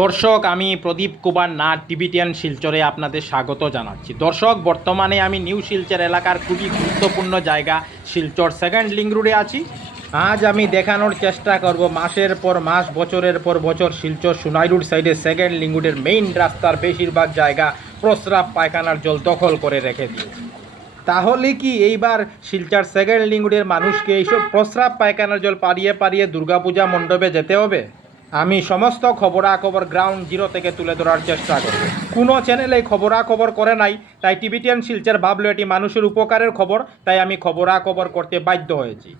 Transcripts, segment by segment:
দর্শক, আমি প্রদীপ কুমার নাথ টিবিটিয়ান শিলচরে আপনাদের স্বাগত জানাচ্ছি। দর্শক, বর্তমানে আমি নিউ শিলচর এলাকার খুবই গুরুত্বপূর্ণ জায়গা, শিলচর সেকেন্ড লিঙ্ক রোডে আছি। আজ আমি দেখানোর চেষ্টা করব মাসের পর মাস, বছরের পর বছর শিলচর সুনাই রোড সাইডে সেকেন্ড লিঙ্ক রোডের মেইন রাস্তার বেশিরভাগ জায়গা প্রস্রাব পায়খানার জল দখল করে রেখে দিয়েছে। তাহলে কি এইবার শিলচর সেকেন্ড লিঙ্গুডের মানুষকে এইসব প্রস্রাব পায়খানার জল পাড়িয়ে পাড়িয়ে দুর্গাপূজা মণ্ডপে যেতে হবে? আমি সমস্ত খবরাখবর গ্রাউন্ড জিরো থেকে তুলে ধরার চেষ্টা করি কোনো চ্যানেলে খবরাখবর করে নাই, তাই টিভিটিয়ান শিলচর ভাবলো এটি মানুষের উপকারের খবর, তাই আমি খবরাখবর করতে বাধ্য হয়েছি।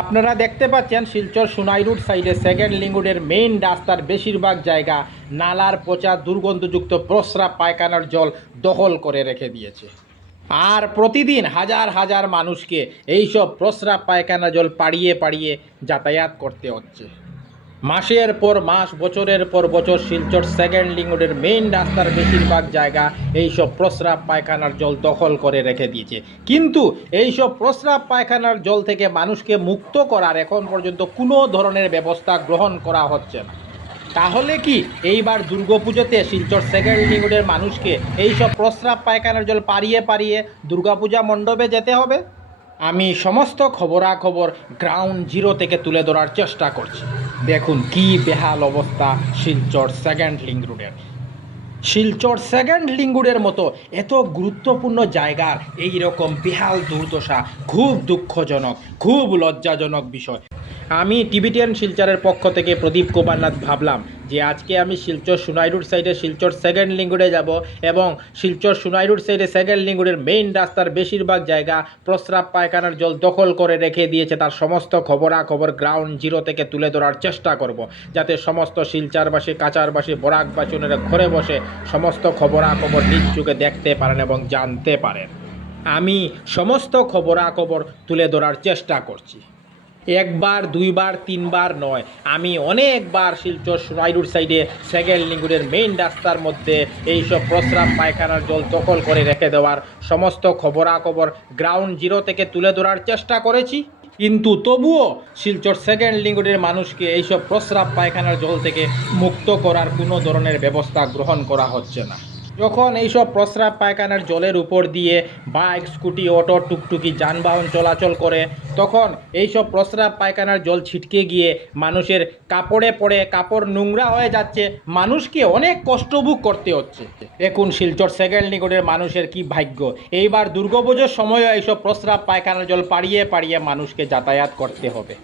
আপনারা দেখতে পাচ্ছেন শিলচর সুনাই রুট সাইডে সেকেন্ড লিঙ্গুডের মেইন রাস্তার বেশিরভাগ জায়গা নালার পচা দুর্গন্ধযুক্ত প্রস্রাব পায়খানার জল দখল করে রেখে দিয়েছে। আর প্রতিদিন হাজার হাজার মানুষকে এইসব প্রস্রাব পায়খানা জল পাড়িয়ে পাড়িয়ে যাতায়াত করতে হচ্ছে। মাসের পর মাস, বছরের পর বছর শিলচর সেকেন্ড লিঙ্গুডের মেইন রাস্তার বেশিরভাগ জায়গা এইসব প্রস্রাব পায়খানার জল দখল করে রেখে দিয়েছে। কিন্তু এইসব প্রস্রাব পায়খানার জল থেকে মানুষকে মুক্ত করার এখন পর্যন্ত কোনো ধরনের ব্যবস্থা গ্রহণ করা হচ্ছে না। তাহলে কি এইবার দুর্গাপুজোতে শিলচর সেকেন্ড লিঙ্গুডের মানুষকে এইসব প্রস্রাব পায়খানার জল পাড়িয়ে পাড়িয়ে দুর্গাপূজা মণ্ডপে যেতে হবে? আমি সমস্ত খবরাখবর গ্রাউন্ড জিরো থেকে তুলে ধরার চেষ্টা করছি। দেখুন কি বেহাল অবস্থা শিলচর সেকেন্ড লিঙ্ক রোডের শিলচর সেকেন্ড লিঙ্গুডের মতো এত গুরুত্বপূর্ণ জায়গার এই রকম বেহাল দুর্দশা খুব দুঃখজনক, খুব লজ্জাজনক বিষয়। আমি টিবিটিয়ান শিলচরের পক্ষ থেকে প্রদীপ কুমারনাথ ভাবলাম যে আজকে আমি শিলচর সুনাই রোড সাইডে শিলচর সেকেন্ড লিঙ্গুডে যাব এবং শিলচর সুনাই রোড সাইডে সেকেন্ড লিঙ্গুডের মেইন রাস্তার বেশিরভাগ জায়গা প্রস্রাব পায়খানার জল দখল করে রেখে দিয়েছে। তার সমস্ত খবরাখবর গ্রাউন্ড জিরো থেকে তুলে ধরার চেষ্টা করব যাতে সমস্ত শিলচারবাসী, কাচারবাসী বরাকবাচনের ঘরে বসে সমস্ত খবরাখবর নিজ দেখতে পারেন এবং জানতে পারেন। আমি সমস্ত খবরাখবর তুলে ধরার চেষ্টা করছি। একবার, দুইবার, তিনবার নয়। আমি অনেকবার শিলচর সুরাইরুর সাইডে সেকেন্ড লিঙ্গুরের মেইন রাস্তার মধ্যে এইসব প্রস্রাব পায়খানার জল দখল করে রেখে দেওয়ার সমস্ত খবরাখবর গ্রাউন্ড জিরো থেকে তুলে ধরার চেষ্টা করেছি। কিন্তু তবুও শিলচর সেকেন্ড লিঙ্গুরের মানুষকে এইসব প্রস্রাব পায়খানার জল থেকে মুক্ত করার কোনো ধরনের ব্যবস্থা গ্রহণ করা হচ্ছে না। যখন এইসব প্রস্রাব পায়খানার জলের উপর দিয়ে বাইক, স্কুটি, অটো, টুকটুকি, যানবাহন চলাচল করে, তখন এইসব প্রস্রাব পায়খানার জল ছিটকে গিয়ে মানুষের কাপড়ে পড়ে, কাপড় নোংরা হয়ে যাচ্ছে। মানুষকে অনেক কষ্ট ভোগ করতে হচ্ছে। দেখুন শিলচর সেকেন্ড নিকটের মানুষের কি ভাগ্য। এইবার দুর্গাপুজোর সময়ও এইসব প্রস্রাব পায়খানার জল পাড়িয়ে পাড়িয়ে মানুষকে যাতায়াত করতে হবে।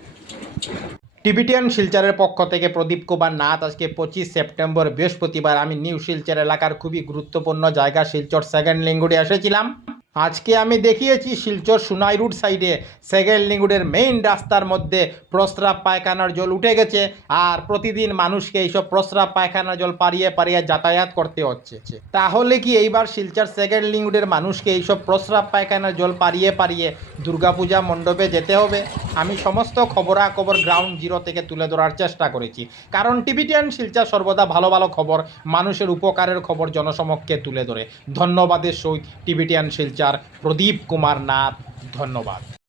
টিবিটিয়ান শিলচরের পক্ষ থেকে প্রদীপ কুমার নাথ আজকে পঁচিশ সেপ্টেম্বর বৃহস্পতিবার। আমি নিউ শিলচর এলাকার খুবই গুরুত্বপূর্ণ জায়গা শিলচর সেকেন্ড লিঙ্গুডে এসেছিলাম। আজকে আমি দেখিয়েছি শিলচর সুনাই রুট সাইডে সেকেন্ড লিঙ্গুডের মেইন রাস্তার মধ্যে প্রস্রাব পায়খানার জল উঠে গেছে আর প্রতিদিন মানুষকে এইসব প্রস্রাব পায়খানার জল পারিয়ে পারিয়ে যাতায়াত করতে হচ্ছে। তাহলে কি এইবার শিলচর সেকেন্ড লিঙ্গুডের মানুষকে এইসব প্রস্রাব পায়খানার জল পারিয়ে পারিয়ে দুর্গাপূজা মণ্ডপে যেতে হবে? আমি সমস্ত খবরাখবর গ্রাউন্ড জিরো থেকে তুলে ধরার চেষ্টা করেছি। কারণ টিভিটিয়ান শিলচর সর্বদা ভালো ভালো খবর, মানুষের উপকারের খবর জনসমক্ষে তুলে ধরে। ধন্যবাদের সহিত টিভিটিয়ান শিলচর। প্রদীপ কুমার নাথ ধন্যবাদ।